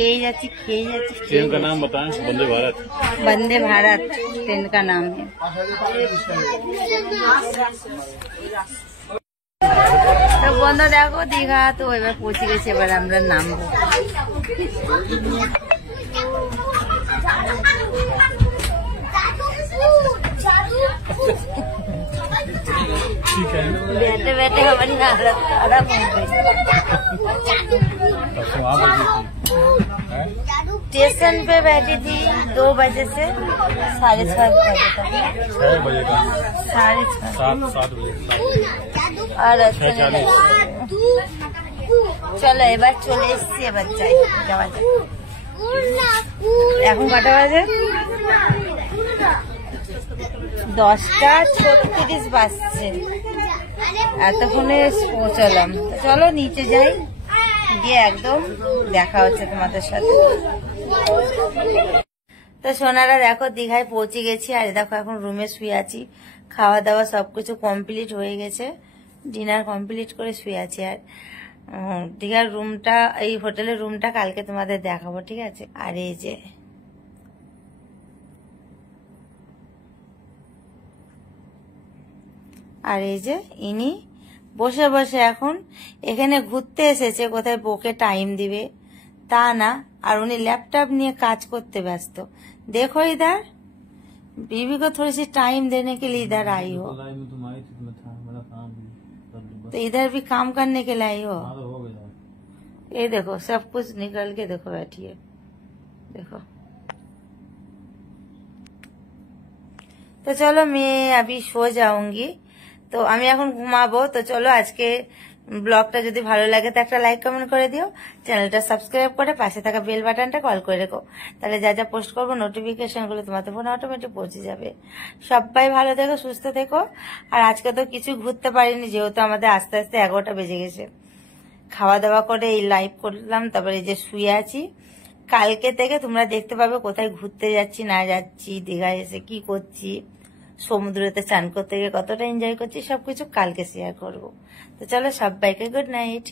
ट्रेन का नाम बताएं। वंदे भारत। वंदे भारत ट्रेन का नाम है। তো বন্ধু দেখো দীঘা তো এবার পৌঁছে গেছে, এবার আমরা নামবো। बैठे बैठे हमारी हालत खराब हो गई। स्टेशन पे बैठी थी 2 बजे से 6:30 बजे तक। 6 बजे का 7:30 बजे। আর চলো এবার চলে এসছি, এবার যাই, যাওয়া যাক। এখন কটা বাজে? 10:36 বাজছে। এতক্ষণে পৌঁছলাম। চলো নিচে যাই, গিয়ে একদম দেখা হচ্ছে তোমাদের সাথে। তো সোনারা দেখো দীঘায় পৌঁছে গেছি, আর দেখো এখন রুমে শুয়ে আছি। খাওয়া দাওয়া সবকিছু কমপ্লিট হয়ে গেছে, ডিনার কমপ্লিট করে শুয়ে আছি। আর দীঘার রুমটা, এই হোটেলের রুমটা কালকে তোমাদের দেখাবো, ঠিক আছে? আর এই যে ইনি বসে বসে এখন এখানে ঘুরতে এসেছে, কোথায় বউকে টাইম দিবে তা না, আর উনি ল্যাপটপ নিয়ে কাজ করতে ব্যস্ত। देखो इधर बीवी को थोड़ी सी टाइम देने के लिए इधर आई हो, तो इधर भी काम करने के लिए आई हो। ये देखो सब कुछ निकल के देखो बैठी है, देखो। तो चलो मैं अभी सो जाऊंगी, তো আমি এখন ঘুমাবো। তো চলো আজকে ব্লগটা যদি ভালো লাগে তো একটা লাইক কমেন্ট করে দিও, চ্যানেলটা সাবস্ক্রাইব করে পাশে থাকা বেল বাটনটা কল করে রেখো, তাহলে যা যা পোস্ট করবো নোটিফিকেশন গুলো তোমাদের ফোনে অটোমেটিক পৌঁছে যাবে। সবাই ভালো থেকো, সুস্থ থেকো। আর আজকে তো কিছু ঘুরতে পারিনি, যেহেতু আমাদের আস্তে আস্তে 11টা বেজে গেছে। খাওয়া দাওয়া করে এই লাইভ করলাম, তারপরে এই যে শুয়ে আছি। কালকে থেকে তোমরা দেখতে পাবে কোথায় ঘুরতে যাচ্ছি না যাচ্ছি, দীঘায় এসে কি করছি, সমুদ্রেতে চান করতে গিয়ে কতটা এনজয় করছি, সবকিছু কালকে শেয়ার করবো। তো চলো সবাইকে গুড নাইট।